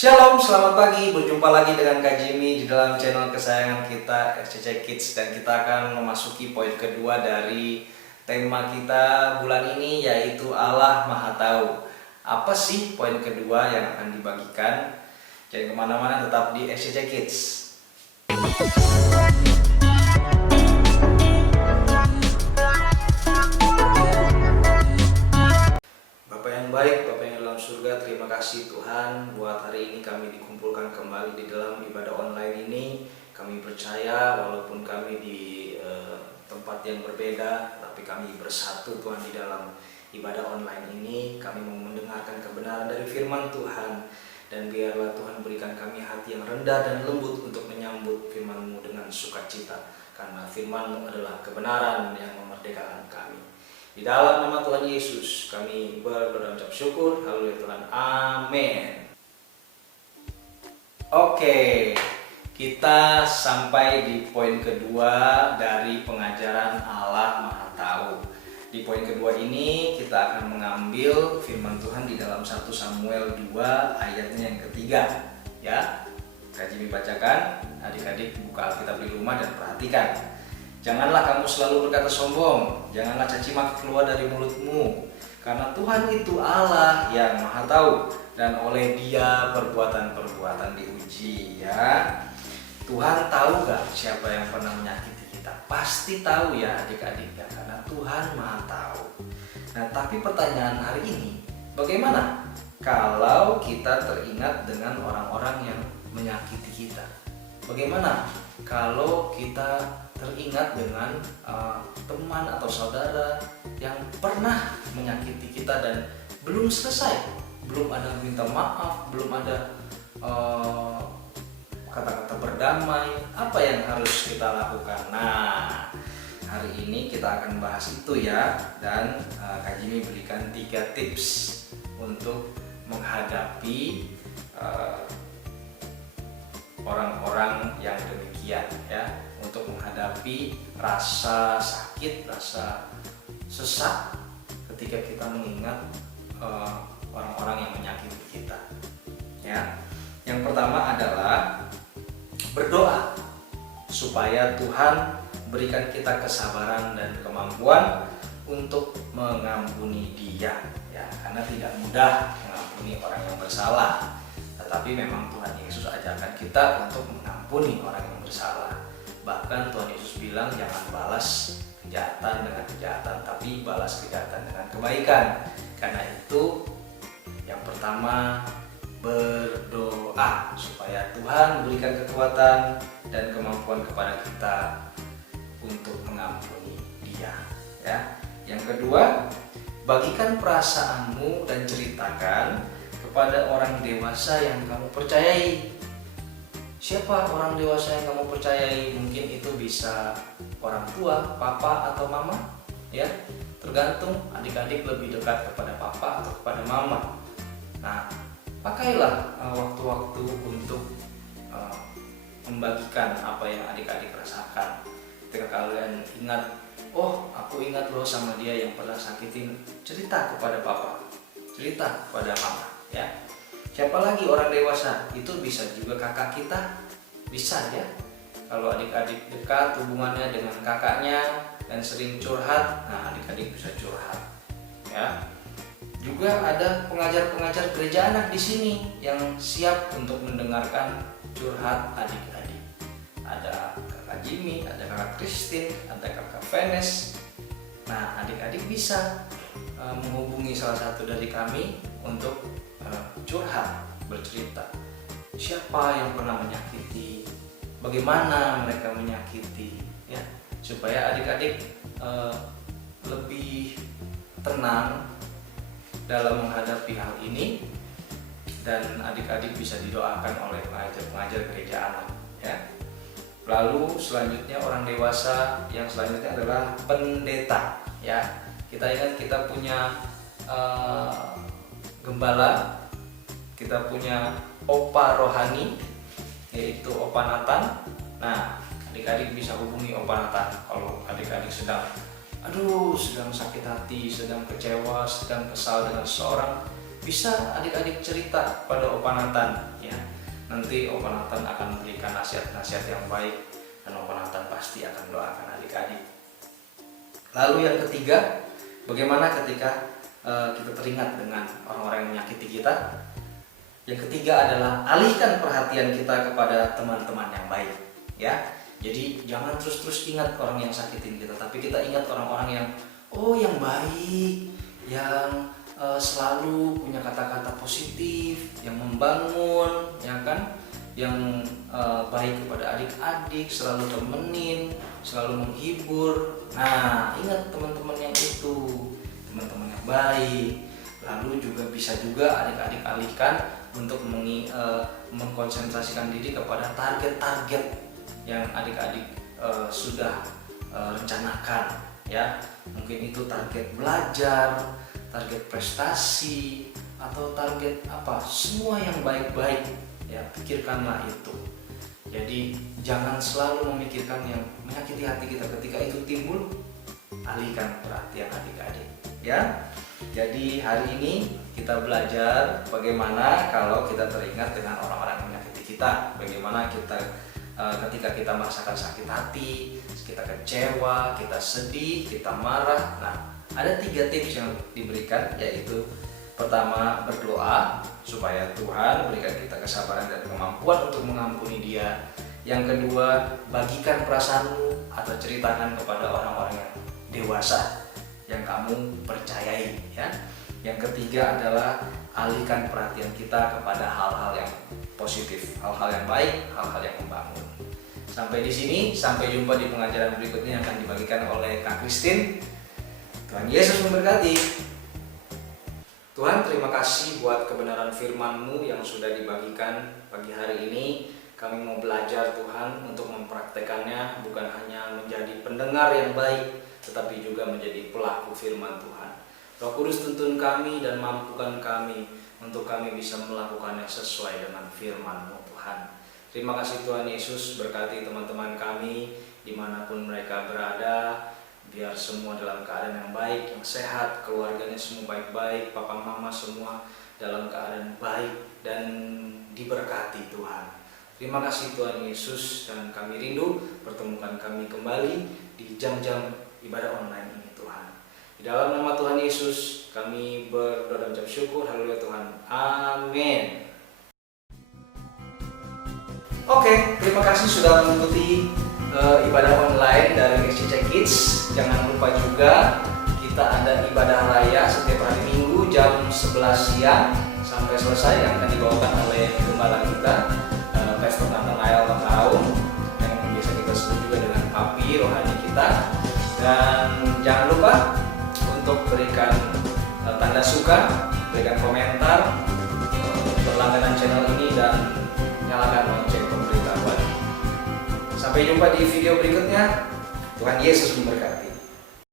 Shalom, selamat pagi. Berjumpa lagi dengan Kak Jimmy di dalam channel kesayangan kita RCC Kids. Dan kita akan memasuki poin kedua dari tema kita bulan ini, yaitu Allah Maha Tahu. Apa sih poin kedua yang akan dibagikan? Jangan kemana-mana, tetap di RCC Kids. Bapak yang baik, Bapak yang dalam surga, terima kasih Tuhan buat hari ini kami dikumpulkan kembali di dalam ibadah online ini. Kami percaya walaupun kami di tempat yang berbeda, tapi kami bersatu Tuhan di dalam ibadah online ini. Kami mau mendengarkan kebenaran dari firman Tuhan, dan biarlah Tuhan berikan kami hati yang rendah dan lembut untuk menyambut firman-Mu dengan sukacita, karena firman-Mu adalah kebenaran yang memerdekakan kami. Di dalam nama Tuhan Yesus kami berdoa dan ucap syukur. Haleluya Tuhan, amin. Oke, kita sampai di poin kedua dari pengajaran Allah Maha Tahu. Di poin kedua ini kita akan mengambil firman Tuhan di dalam 1 Samuel 2 ayatnya yang ketiga. Ya, Kak Jimmy bacakan, adik-adik buka Alkitab di rumah dan perhatikan. Janganlah kamu selalu berkata sombong, janganlah caci maki keluar dari mulutmu, karena Tuhan itu Allah yang Maha Tahu, dan oleh Dia perbuatan-perbuatan diuji. Ya, Tuhan tahu gak siapa yang pernah menyakiti kita? Pasti tahu ya adik-adik ya, karena Tuhan Maha Tahu. Nah, tapi pertanyaan hari ini, bagaimana kalau kita teringat dengan orang-orang yang menyakiti kita? Bagaimana kalau kita teringat dengan teman atau saudara yang pernah menyakiti kita dan belum selesai, belum ada minta maaf, belum ada kata-kata berdamai? Apa yang harus kita lakukan? Nah, hari ini kita akan bahas itu ya, dan Kak Jimmy berikan 3 tips untuk menghadapi orang-orang yang demikian ya, untuk menghadapi rasa sakit, rasa sesak ketika kita mengingat orang-orang yang menyakiti kita. Ya, yang pertama adalah berdoa supaya Tuhan berikan kita kesabaran dan kemampuan untuk mengampuni dia. Ya, karena tidak mudah mengampuni orang yang bersalah. Tetapi memang Tuhan Yesus ajarkan kita untuk mengampuni orang yang bersalah. Bahkan Tuhan Yesus bilang jangan balas kejahatan dengan kejahatan, tapi balas kejahatan dengan kebaikan. Karena itu yang pertama, berdoa supaya Tuhan berikan kekuatan dan kemampuan kepada kita untuk mengampuni dia. Ya. Yang kedua, bagikan perasaanmu dan ceritakan kepada orang dewasa yang kamu percayai. Siapa orang dewasa yang kamu percayai? Mungkin itu bisa orang tua, papa atau mama, ya. Tergantung adik-adik lebih dekat kepada papa atau kepada mama. Nah, pakailah waktu-waktu untuk membagikan apa yang adik-adik rasakan. Ketika kalian ingat, oh aku ingat loh sama dia yang pernah sakitin, cerita kepada papa, cerita kepada mama. Ya, siapa lagi orang dewasa? Itu bisa juga kakak kita, bisa ya. Kalau adik-adik dekat hubungannya dengan kakaknya dan sering curhat, nah adik-adik bisa curhat. Ya, juga ada pengajar-pengajar gereja anak di sini yang siap untuk mendengarkan curhat adik-adik. Ada kakak Jimmy, ada kakak Christine, ada kakak Venes. Nah, adik-adik bisa menghubungi salah satu dari kami untuk curhat, bercerita siapa yang pernah menyakiti, bagaimana mereka menyakiti, ya, supaya adik-adik lebih tenang dalam menghadapi hal ini, dan adik-adik bisa didoakan oleh pengajar-pengajar gereja anak. Ya. Lalu selanjutnya orang dewasa yang selanjutnya adalah pendeta. Ya, kita ingat kita punya gembala, kita punya opa rohani, yaitu Opa Nathan. Nah, adik-adik bisa hubungi Opa Nathan kalau adik-adik sedang sakit hati, sedang kecewa, sedang kesal dengan seseorang. bisa adik-adik cerita pada Opa Nathan ya. Nanti Opa Nathan akan memberikan nasihat-nasihat yang baik dan Opa Nathan pasti akan doakan adik-adik. Lalu yang ketiga, bagaimana ketika kita teringat dengan orang-orang yang menyakiti kita? Yang ketiga adalah alihkan perhatian kita kepada teman-teman yang baik ya. Jadi jangan terus-terus ingat orang yang sakitin kita, tapi kita ingat orang-orang yang baik, yang selalu punya kata-kata positif, yang membangun, ya kan, yang baik kepada adik-adik, selalu temenin, selalu menghibur. Nah, ingat teman-teman yang itu, teman-teman yang baik. Lalu juga bisa juga adik-adik alihkan untuk mengkonsentrasikan diri kepada target-target yang adik-adik sudah rencanakan, ya. Mungkin itu target belajar, target prestasi, atau target apa, semua yang baik-baik ya, pikirkanlah itu. Jadi jangan selalu memikirkan yang menyakiti hati kita. Ketika itu timbul, alihkan perhatian adik-adik ya. Jadi hari ini kita belajar bagaimana kalau kita teringat dengan orang-orang yang menyakiti kita. Bagaimana kita ketika kita merasakan sakit hati, kita kecewa, kita sedih, kita marah. Nah, ada 3 tips yang diberikan, yaitu pertama, berdoa supaya Tuhan berikan kita kesabaran dan kemampuan untuk mengampuni dia. Yang kedua, bagikan perasaanmu atau ceritakan kepada orang-orang yang dewasa yang kamu percayai ya. Yang ketiga adalah alihkan perhatian kita kepada hal-hal yang positif, hal-hal yang baik, hal-hal yang membangun. Sampai di sini, sampai jumpa di pengajaran berikutnya yang akan dibagikan oleh Kak Christine. Tuhan Yesus memberkati. Tuhan, terima kasih buat kebenaran firman-Mu yang sudah dibagikan pagi hari ini. Kami mau belajar Tuhan untuk mempraktekannya, bukan hanya menjadi pendengar yang baik, tetapi juga menjadi pelaku firman Tuhan. Roh Kudus, tuntun kami dan mampukan kami untuk kami bisa melakukannya sesuai dengan firman-Mu Tuhan. Terima kasih Tuhan Yesus, berkati teman-teman kami dimanapun mereka berada. Biar semua dalam keadaan yang baik, yang sehat, keluarganya semua baik-baik, papa mama semua dalam keadaan baik dan diberkati Tuhan. Terima kasih Tuhan Yesus, dan kami rindu pertemukan kami kembali di jam-jam ibadah online ini Tuhan. Di dalam nama Tuhan Yesus kami berdoa dan ucap syukur. Haleluya Tuhan. Amin. Oke, terima kasih sudah mengikuti ibadah online dari SCC Kids. Jangan lupa juga kita ada ibadah raya setiap hari Minggu jam 11 siang sampai selesai, yang akan dibawakan oleh gembala kita, Pastor Nathanael Mataung, yang biasa kita sebut juga dengan Papi rohani kita. Dan jangan lupa untuk berikan tanda suka, berikan komentar, berlangganan channel ini, dan nyalakan lonceng pemberitahuan. Sampai jumpa di video berikutnya. Tuhan Yesus memberkati.